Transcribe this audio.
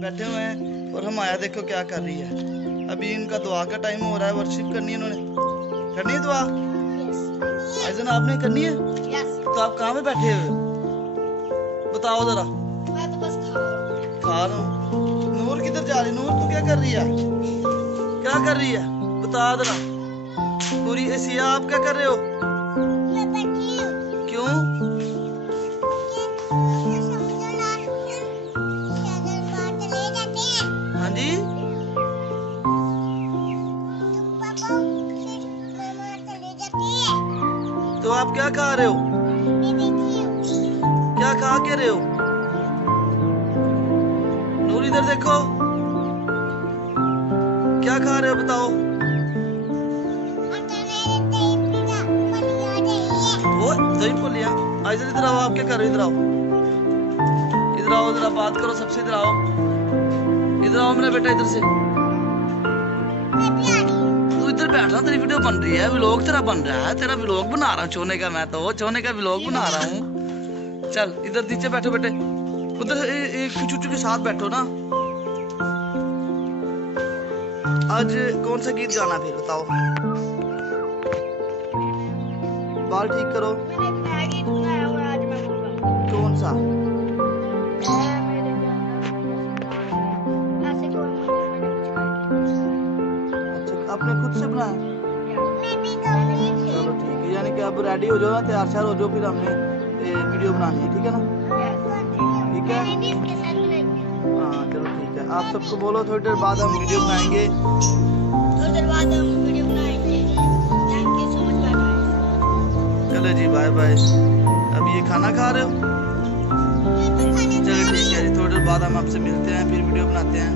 बैठे हुए हैं और हम आया देखो क्या कर रही है। अभी इनका दुआ का टाइम हो रहा है, वर्शिप करनी है इन्होंने। करनी है दुआ? आइज़न आपने करनी है? तो आप कहाँ पे बैठे हुए हो? बताओ जरा। मैं तो बस खा रहा हूँ। नूर किधर जा रही है? नूर तू क्या कर रही है? क्या कर रही है? बता जरा। पूरी एशिया आप क्या कर रहे हो? मैं बैठी हूँ। क्यों? हाँ जी। तो आप क्या खा रहे हो? क्या खा के रहे हो? नूर इधर देखो, क्या खा रहे हो बताओ? वो दही पुलिया। आइज़न इधर आओ, आप क्या कर रहे हो? इधर आओ, इधर आओ, जरा बात करो सबसे। इधर आओ, इधर आओ मेरा बेटा, इधर से। तू इधर बैठना, तेरी वीडियो बन रही है, व्लॉग तेरा बन रहा है। तेरा व्लॉग बना रहा हूँ सोने का, मैं तो सोने का व्लॉग बना रहा हूँ। चल इधर नीचे बैठो बेटे, उधर एक चुचू के साथ बैठो ना। आज कौन सा गीत गाना फिर बताओ? बाल ठीक करो। मैंने एक नया गीत बनाया हुआ है, आज मैं गाऊंगा। कौन सा? ऐसे कोई मैंने कुछ कर अच्छा, आपने खुद से बनाया? मैं भी गाऊंगी। चलो ठीक है, यानी कि अब रेडी हो जाओ ना, तैयार श्यार हो जाओ, फिर हमने वीडियो बनानी है, ठीक है ना? ठीक है। मैंने भी इसके साथ बनाई। हाँ चलो ठीक है, आप सबको बोलो थोड़ी देर बाद हम वीडियो बनाएंगे। थोड़ी देर बाद हम वीडियो बनाएंगे। Thank you so much, bye bye. चलो जी बाय बाय। अब ये खाना खा रहे हो? चलो ठीक है जी, थोड़ी देर बाद हम आपसे मिलते हैं, फिर वीडियो बनाते हैं।